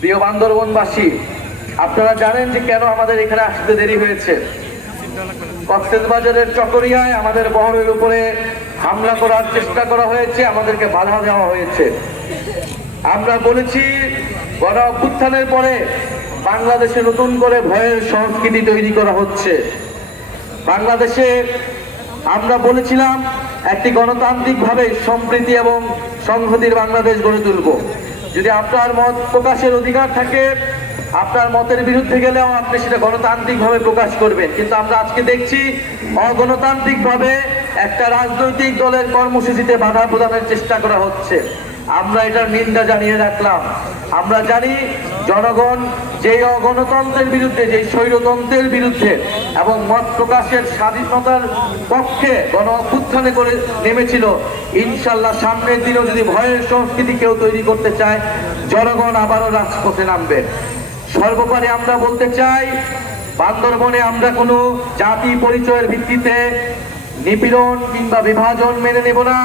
প্রিয় বান্দরবনবাসী, আপনারা জানেন যে কেন আমাদের এখানে আসতে দেরি হয়েছে। কক্সবাজারের চকরিয়ায় আমাদের বহরের উপরে হামলা করার চেষ্টা করা হয়েছে, আমাদেরকে বাধা দেওয়া হয়েছে। আমরা বলেছি গণ অভ্যুত্থানের পরে বাংলাদেশে নতুন করে ভয়ের সংস্কৃতি তৈরি করা হচ্ছে। বাংলাদেশে আমরা বলেছিলাম একটি গণতান্ত্রিকভাবে সম্প্রীতি এবং সংহতির বাংলাদেশ গড়ে তুলব। যদি আপনার মত প্রকাশের অধিকার থাকে, আপনার মতের বিরুদ্ধে গেলেও আপনি সেটা গণতান্ত্রিকভাবে প্রকাশ করবেন, কিন্তু আমরা আজকে দেখছি অগণতান্ত্রিকভাবে একটা রাজনৈতিক দলের কর্মসূচিতে বাধা প্রদানের চেষ্টা করা হচ্ছে। আমরা এটার নিন্দা জানিয়ে রাখলাম। আমরা জানি জনগণ যেই অগণতন্ত্রের বিরুদ্ধে, যেই স্বৈরতন্ত্রের বিরুদ্ধে এবং মত প্রকাশের স্বাধীনতার পক্ষে গণ অভ্যুত্থানে করে নেমেছিল, ইনশাল্লাহ সামনের দিনেও যদি ভয়ের সংস্কৃতি কেউ তৈরি করতে চায়, জনগণ আবারও রাজপথে নামবে। সর্বোপরি আমরা বলতে চাই, বান্দরবনে আমরা কোনো জাতি পরিচয়ের ভিত্তিতে নিপীড়ন কিংবা বিভাজন মেনে নেব না।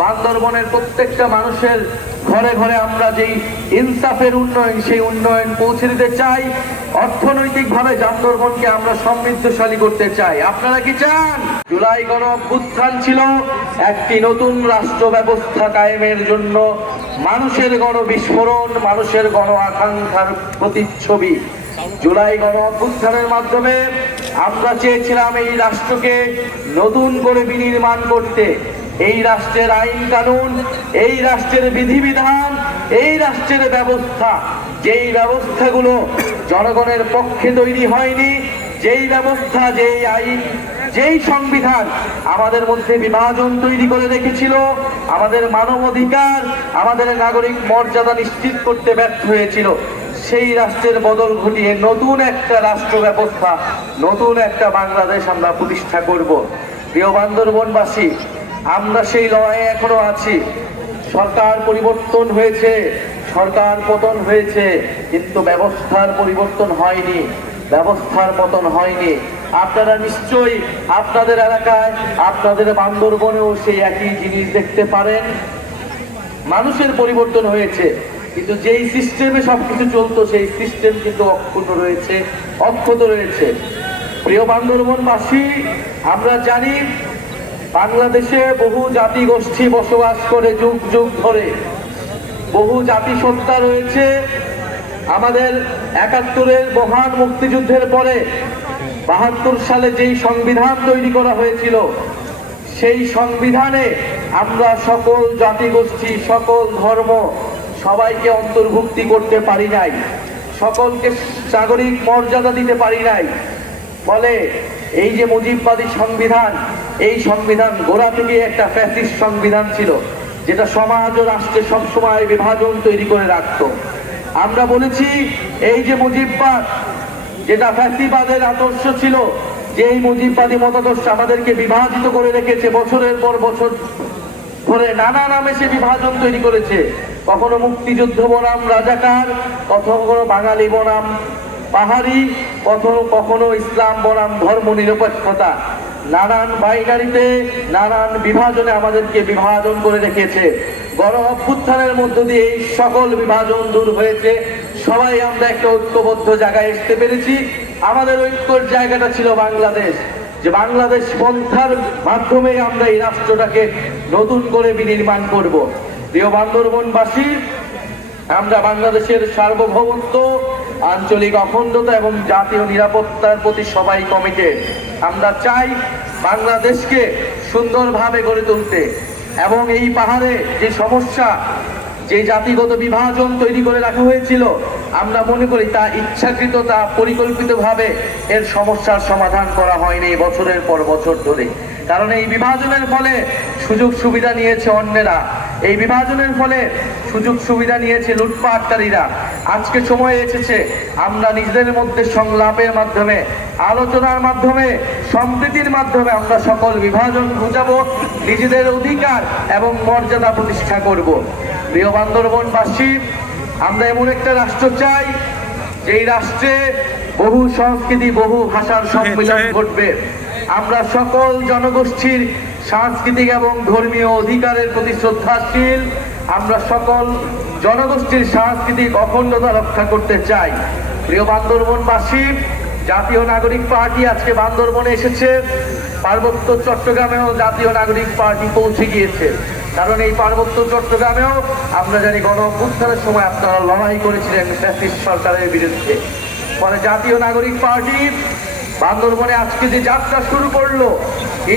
বান্দরবনের প্রত্যেকটা মানুষের ঘরে ঘরে আমরা যেই ইনসাফের উন্নয়ন, সেই উন্নয়ন পৌঁছে দিতে চাই। অর্থনৈতিকভাবে বান্দরবনকে আমরা সমৃদ্ধশালী করতে চাই। আপনারা কি চান? জুলাই গণ অভ্যুত্থান ছিল একটি নতুন রাষ্ট্র ব্যবস্থা কায়েমের জন্য মানুষের গণ বিস্ফোরণ, মানুষের গণ আকাঙ্ক্ষার প্রতিচ্ছবি। জুলাই গণ অভ্যুত্থানের মাধ্যমে আমরা চেয়েছিলাম এই রাষ্ট্রকে নতুন করে বিনির্মাণ করতে। এই রাষ্ট্রের আইন কানুন, এই রাষ্ট্রের বিধিবিধান, এই রাষ্ট্রের ব্যবস্থা, যেই ব্যবস্থাগুলো জনগণের পক্ষে তৈরি হয়নি, যেই ব্যবস্থা, যেই আইন, যেই সংবিধান আমাদের মধ্যে বিভাজন তৈরি করে রেখেছিল, আমাদের মানবাধিকার, আমাদের নাগরিক মর্যাদা নিশ্চিত করতে ব্যর্থ হয়েছিল, সেই রাষ্ট্রের বদল ঘটিয়ে নতুন একটা রাষ্ট্র ব্যবস্থা, নতুন একটা বাংলাদেশ আমরা প্রতিষ্ঠা করব। প্রিয় বান্দরবনবাসী, আমরা সেই লড়াইয়ে এখনো আছি। সরকার পরিবর্তন হয়েছে, সরকার পতন হয়েছে, কিন্তু ব্যবস্থার পরিবর্তন হয়নি, ব্যবস্থার পতন হয়নি। আপনারা নিশ্চয়ই আপনাদের এলাকায়, আপনাদের বান্দরবনেও সেই একই জিনিস দেখতে পারেন। মানুষের পরিবর্তন হয়েছে, কিন্তু যেই সিস্টেমে সবকিছু চলতো সেই সিস্টেম কিন্তু অক্ষুণ্ণ রয়েছে, অক্ষত রয়েছে। প্রিয় বান্দরবনবাসী, আমরা জানি বাংলাদেশে বহু জাতি গোষ্ঠী বসবাস করে যুগ যুগ ধরে, বহু জাতিসত্তা রয়েছে। আমাদের ৭১-এর মহান মুক্তিযুদ্ধের পরে ৭২ সালে যেই সংবিধান তৈরি করা হয়েছিল, সেই সংবিধানে আমরা সকল জাতিগোষ্ঠী, সকল ধর্ম, সবাইকে অন্তর্ভুক্তি করতে পারি নাই, সকলকে নাগরিক মর্যাদা দিতে পারি নাই। ফলে এই যে মুজিববাদী সংবিধান, এই সংবিধান গোড়া থেকে একটা ফ্যাসিস্ট সংবিধান ছিল, যেটা সমাজ ও রাষ্ট্রে সবসময় বিভাজন তৈরি করে রাখত। আমরা বলেছি এই যে মুজিববাদ, যেটা ফ্যাসিবাদের আদর্শ ছিল, যে এই মুজিববাদী মতাদর্শ আমাদেরকে বিভাজিত করে রেখেছে, বছরের পর বছর ধরে নানা নামে সে বিভাজন তৈরি করেছে। কখনো মুক্তিযুদ্ধ বনাম রাজাকার, কখনো বাঙালি বনাম পাহাড়ি, কখনো ইসলাম বনাম ধর্ম নিরপেক্ষতা, নানান বাইনারিতে, নানান বিভাজনে আমাদেরকে বিভাজন করে রেখেছে। গণ অভ্যুত্থানের মধ্য দিয়ে এই সকল বিভাজন দূর হয়েছে। সবাই আমরা একটা ঐক্যবদ্ধ জায়গায় আসতে পেরেছি। আমাদের ঐক্যর জায়গাটা ছিল বাংলাদেশ, যে বাংলাদেশ পন্থার মাধ্যমে আমরা এই রাষ্ট্রটাকে নতুন করে বিনির্মাণ করব। প্রিয় বান্দরবনবাসী, আমরা বাংলাদেশের সার্বভৌমত্ব, আঞ্চলিক অখণ্ডতা এবং জাতীয় নিরাপত্তার প্রতি সবাই কমিটেড। আমরা চাই বাংলাদেশকে সুন্দরভাবে গড়ে তুলতে, এবং এই পাহাড়ে যে সমস্যা, যে জাতিগত বিভাজন তৈরি করে রাখা হয়েছিল, আমরা মনে করি তা ইচ্ছাকৃত, তা পরিকল্পিতভাবে এর সমস্যার সমাধান করা হয়নি বছরের পর বছর ধরে। কারণ এই বিভাজনের ফলে সুযোগ সুবিধা নিয়েছে অন্যেরা, এই বিভাজনের ফলে সুযোগ সুবিধা নিয়েছে লুটপাটকারীরা। আজকে সময় এসেছে আমরা নিজেদের মধ্যে সংলাপের মাধ্যমে, আলোচনার মাধ্যমে, সম্প্রীতির মাধ্যমে আমরা সকল বিভাজন ঘুচাবো, নিজেদের অধিকার এবং মর্যাদা প্রতিষ্ঠা করব। প্রিয় বান্দরবনবাসী, আমরা এমন একটা রাষ্ট্র চাই, যেই রাষ্ট্রে বহু সংস্কৃতি, বহু ভাষার সম্মিলন ঘটবে। আমরা সকল জনগোষ্ঠীর সাংস্কৃতিক এবং ধর্মীয় অধিকারের প্রতি শ্রদ্ধাশীল। আমরা সকল জনগোষ্ঠীর সাংস্কৃতিক অখণ্ডতা রক্ষা করতে চাই। প্রিয় বান্দরবনবাসী, জাতীয় নাগরিক পার্টি আজকে বান্দরবনে এসেছে, পার্বত্য চট্টগ্রামেও জাতীয় নাগরিক পার্টি পৌঁছে গিয়েছে। কারণ এই পার্বত্য চট্টগ্রামেও আমরা জানি গণ অভ্যুত্থানের সময় আপনারা লড়াই করেছিলেন ফ্যাসিস্ট সরকারের বিরুদ্ধে। ফলে জাতীয় নাগরিক পার্টি বান্দরবনে আজকে যে যাত্রা শুরু করলো,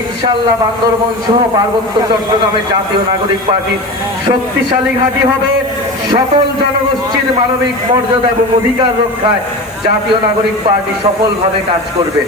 ইনশাল্লাহ বান্দরবন সহ পার্বত্য চট্টগ্রামের জাতীয় নাগরিক পার্টির শক্তিশালী ঘাঁটি হবে। সকল জনগোষ্ঠীর মানবিক মর্যাদা এবং অধিকার রক্ষায় জাতীয় নাগরিক পার্টি সফলভাবে কাজ করবে।